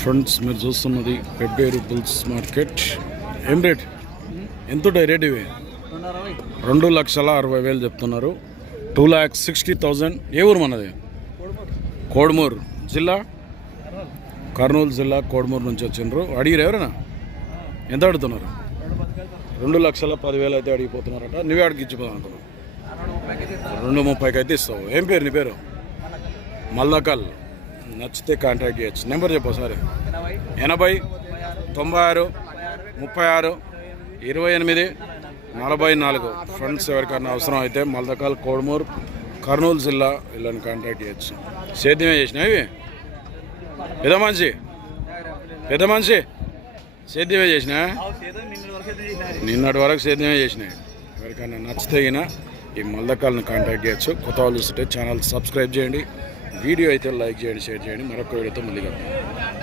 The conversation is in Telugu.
ఫ్రెండ్స్ మీరు చూస్తున్నది పెబ్బేరు బుల్స్ మార్కెట్. ఏం రేట్? ఎంత రేట్ ఇవి? రెండు లక్షల అరవై వేలు చెప్తున్నారు. Two lakhs sixty thousand. ఏ ఊరు మనది? కోడుమూరు జిల్లా? కర్నూలు జిల్లా కోడుమూరు నుంచి వచ్చిండ్రు. అడిగిరు ఎవరైనా? ఎంత అడుగుతున్నారు? రెండు లక్షల పదివేలు అయితే అడిగిపోతున్నారట. నువ్వే అడిగి అనుకున్నావు. రెండు ముప్పైకి అయితే ఇస్తావు. ఏం పేరు నీ పేరు? మల్లకల్. నచ్చితే కాంటాక్ట్ చేయొచ్చు. నెంబర్ చెప్పు సరే ఎనభై తొంభై ఆరు ముప్పై ఆరు ఇరవై ఎనిమిది నలభై నాలుగు. ఫ్రెండ్స్ ఎవరికైనా అవసరం అయితే మల్దకాల్ కోడమూర్ కర్నూలు జిల్లా వీళ్ళని కాంటాక్ట్ చేయొచ్చు. సేద్యమే చేసినా ఇవి? పెద్ద మనిషి? పెద్ద మనిషి? సేద్యమే చేసినా? నిన్నటి వరకు సేద్యమే చేసినాయి ఎవరికైనా నచ్చితే ఈ మల్దకాలను కాంటాక్ట్ చేయొచ్చు. కొత్త వాళ్ళు చూస్తుంటే ఛానల్ సబ్స్క్రైబ్ చేయండి. వీడియో అయితే లైక్ చేయండి షేర్ చేయండి. మరొక వీడియోతో మళ్ళీ కలుద్దాం.